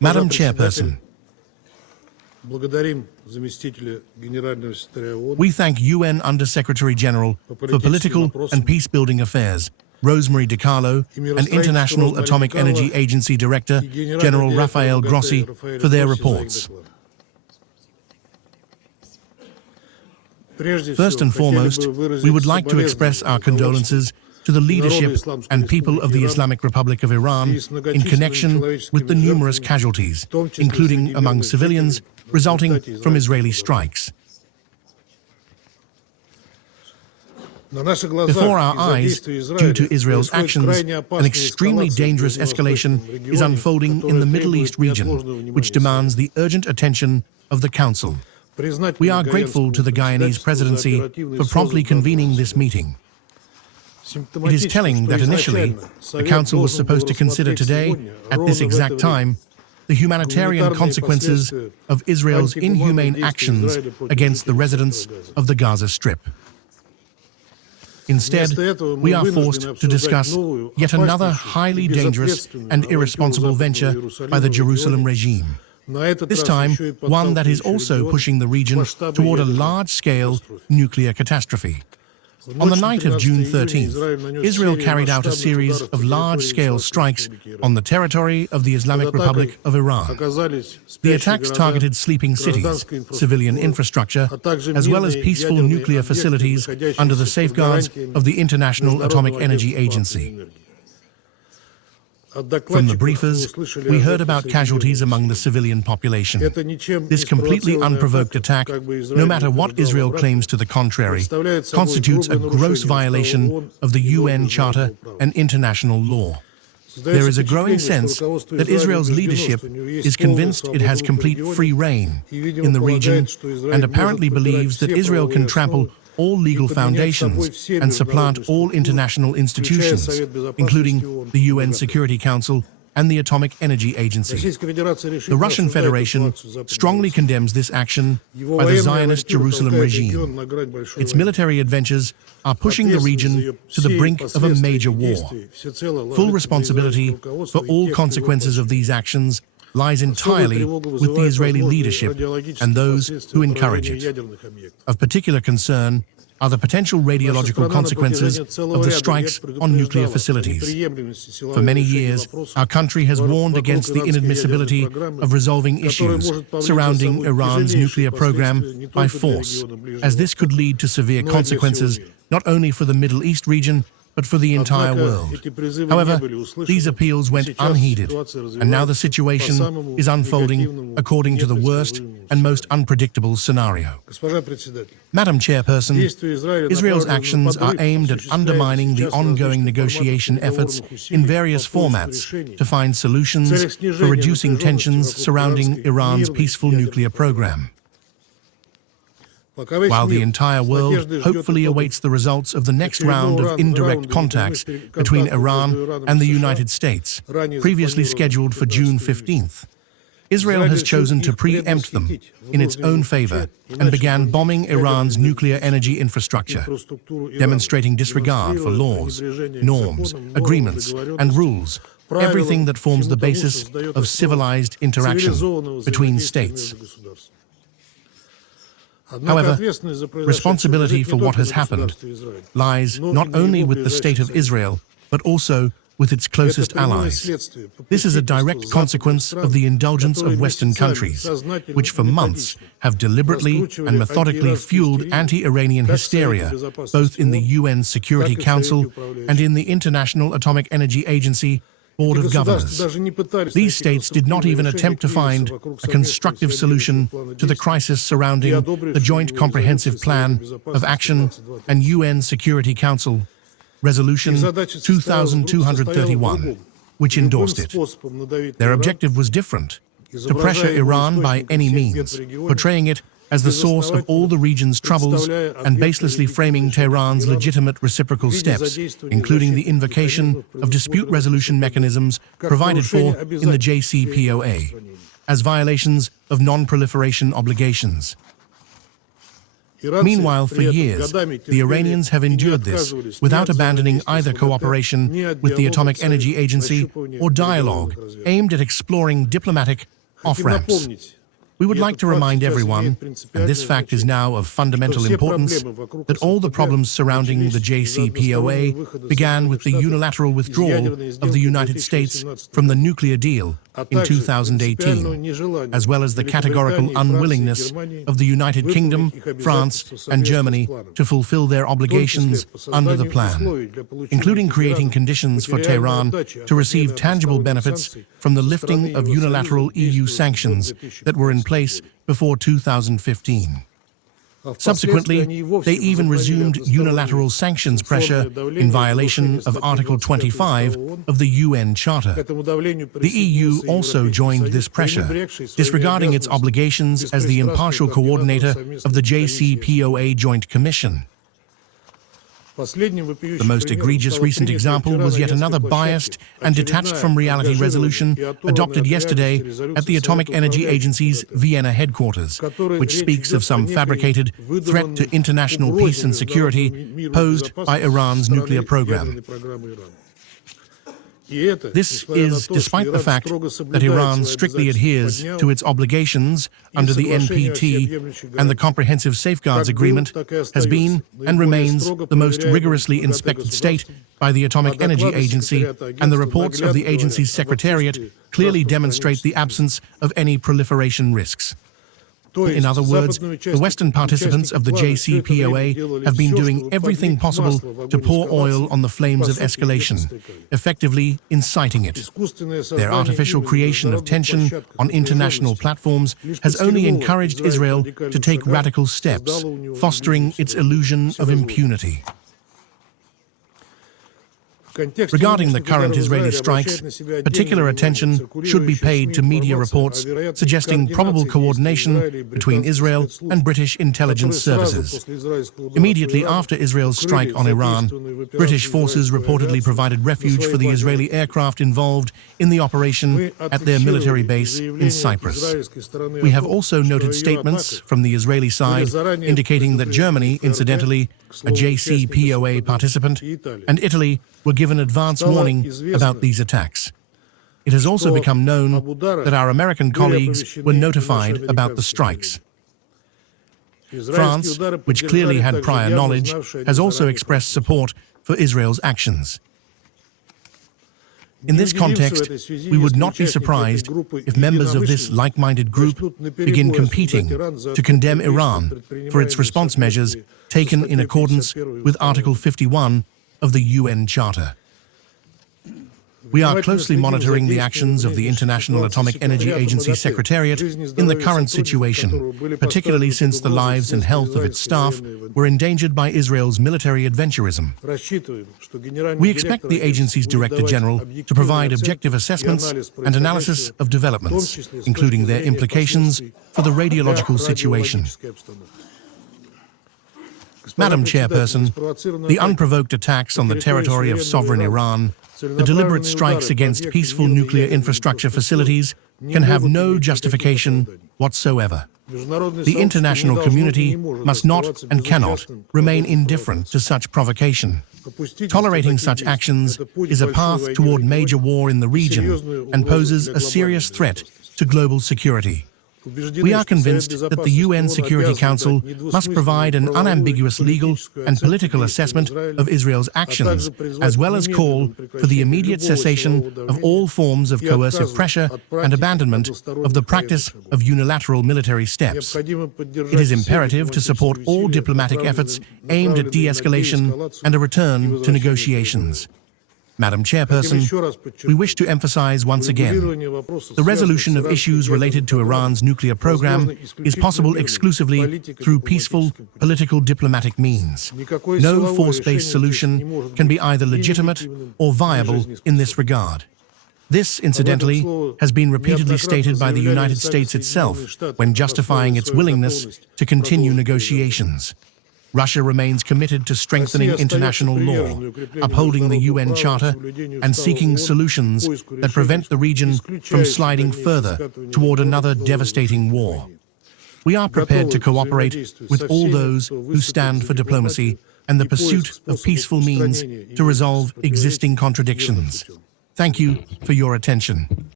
Madam Chairperson, we thank UN Under-Secretary General for Political and Peace-Building Affairs, Rosemary DiCarlo, and International Atomic Energy Agency Director, General Rafael Grossi, for their reports. First and foremost, we would like to express our condolences to the leadership and people of the Islamic Republic of Iran in connection with the numerous casualties, including among civilians, resulting from Israeli strikes. Before our eyes, due to Israel's actions, an extremely dangerous escalation is unfolding in the Middle East region, which demands the urgent attention of the Council. We are grateful to the Guyanese presidency for promptly convening this meeting. It is telling that initially, the Council was supposed to consider today, at this exact time, the humanitarian consequences of Israel's inhumane actions against the residents of the Gaza Strip. Instead, we are forced to discuss yet another highly dangerous and irresponsible venture by the Jerusalem regime. This time, one that is also pushing the region toward a large-scale nuclear catastrophe. On the night of June 13th, Israel carried out a series of large-scale strikes on the territory of the Islamic Republic of Iran. The attacks targeted sleeping cities, civilian infrastructure, as well as peaceful nuclear facilities under the safeguards of the International Atomic Energy Agency. From the briefers, we heard about casualties among the civilian population. This completely unprovoked attack, no matter what Israel claims to the contrary, constitutes a gross violation of the UN Charter and international law. There is a growing sense that Israel's leadership is convinced it has complete free reign in the region and apparently believes that Israel can trample all legal foundations and supplant all international institutions, including the UN Security Council and the Atomic Energy Agency. The Russian Federation strongly condemns this action by the Zionist Jerusalem regime. Its military adventures are pushing the region to the brink of a major war. Full responsibility for all consequences of these actions lies entirely with the Israeli leadership and those who encourage it. Of particular concern are the potential radiological consequences of the strikes on nuclear facilities. For many years, our country has warned against the inadmissibility of resolving issues surrounding Iran's nuclear program by force, as this could lead to severe consequences not only for the Middle East region, but for the entire world. However, these appeals went unheeded, and now the situation is unfolding according to the worst and most unpredictable scenario. Madam Chairperson, Israel's actions are aimed at undermining the ongoing negotiation efforts in various formats to find solutions for reducing tensions surrounding Iran's peaceful nuclear program. While the entire world hopefully awaits the results of the next round of indirect contacts between Iran and the United States, previously scheduled for June 15th, Israel has chosen to preempt them in its own favor and began bombing Iran's nuclear energy infrastructure, demonstrating disregard for laws, norms, agreements, and rules, everything that forms the basis of civilized interaction between states. However, responsibility for what has happened lies not only with the State of Israel, but also with its closest allies. This is a direct consequence of the indulgence of Western countries, which for months have deliberately and methodically fueled anti-Iranian hysteria, both in the UN Security Council and in the International Atomic Energy Agency Board of Governors. These states did not even attempt to find a constructive solution to the crisis surrounding the Joint Comprehensive Plan of Action and UN Security Council Resolution 2231, which endorsed it. Their objective was different: to pressure Iran by any means, portraying it as the source of all the region's troubles and baselessly framing Tehran's legitimate reciprocal steps, including the invocation of dispute resolution mechanisms provided for in the JCPOA, as violations of non-proliferation obligations. Meanwhile, for years, the Iranians have endured this without abandoning either cooperation with the Atomic Energy Agency or dialogue aimed at exploring diplomatic off-ramps. We would like to remind everyone, and this fact is now of fundamental importance, that all the problems surrounding the JCPOA began with the unilateral withdrawal of the United States from the nuclear deal in 2018, as well as the categorical unwillingness of the United Kingdom, France, and Germany to fulfill their obligations under the plan, including creating conditions for Tehran to receive tangible benefits from the lifting of unilateral EU sanctions that were in place before 2015. Subsequently, they even resumed unilateral sanctions pressure in violation of Article 25 of the UN Charter. The EU also joined this pressure, disregarding its obligations as the impartial coordinator of the JCPOA Joint Commission. The most egregious recent example was yet another biased and detached from reality resolution adopted yesterday at the Atomic Energy Agency's Vienna headquarters, which speaks of some fabricated threat to international peace and security posed by Iran's nuclear program. This is despite the fact that Iran strictly adheres to its obligations under the NPT, and the Comprehensive Safeguards Agreement has been and remains the most rigorously inspected state by the Atomic Energy Agency, and the reports of the agency's secretariat clearly demonstrate the absence of any proliferation risks. In other words, the Western participants of the JCPOA have been doing everything possible to pour oil on the flames of escalation, effectively inciting it. Their artificial creation of tension on international platforms has only encouraged Israel to take radical steps, fostering its illusion of impunity. Regarding the current Israeli strikes, particular attention should be paid to media reports suggesting probable coordination between Israel and British intelligence services. Immediately after Israel's strike on Iran, British forces reportedly provided refuge for the Israeli aircraft involved in the operation at their military base in Cyprus. We have also noted statements from the Israeli side indicating that Germany, incidentally, a JCPOA participant, and Italy were given advance warning about these attacks. It has also become known that our American colleagues were notified about the strikes. France, which clearly had prior knowledge, has also expressed support for Israel's actions. In this context, we would not be surprised if members of this like-minded group begin competing to condemn Iran for its response measures taken in accordance with Article 51 of the UN Charter. We are closely monitoring the actions of the International Atomic Energy Agency Secretariat in the current situation, particularly since the lives and health of its staff were endangered by Israel's military adventurism. We expect the agency's Director General to provide objective assessments and analysis of developments, including their implications for the radiological situation. Madam Chairperson, the unprovoked attacks on the territory of sovereign Iran, the deliberate strikes against peaceful nuclear infrastructure facilities can have no justification whatsoever. The international community must not and cannot remain indifferent to such provocation. Tolerating such actions is a path toward major war in the region and poses a serious threat to global security. We are convinced that the UN Security Council must provide an unambiguous legal and political assessment of Israel's actions, as well as call for the immediate cessation of all forms of coercive pressure and abandonment of the practice of unilateral military steps. It is imperative to support all diplomatic efforts aimed at de-escalation and a return to negotiations. Madam Chairperson, we wish to emphasize once again, the resolution of issues related to Iran's nuclear program is possible exclusively through peaceful, political diplomatic means. No force-based solution can be either legitimate or viable in this regard. This, incidentally, has been repeatedly stated by the United States itself when justifying its willingness to continue negotiations. Russia remains committed to strengthening international law, upholding the UN Charter, and seeking solutions that prevent the region from sliding further toward another devastating war. We are prepared to cooperate with all those who stand for diplomacy and the pursuit of peaceful means to resolve existing contradictions. Thank you for your attention.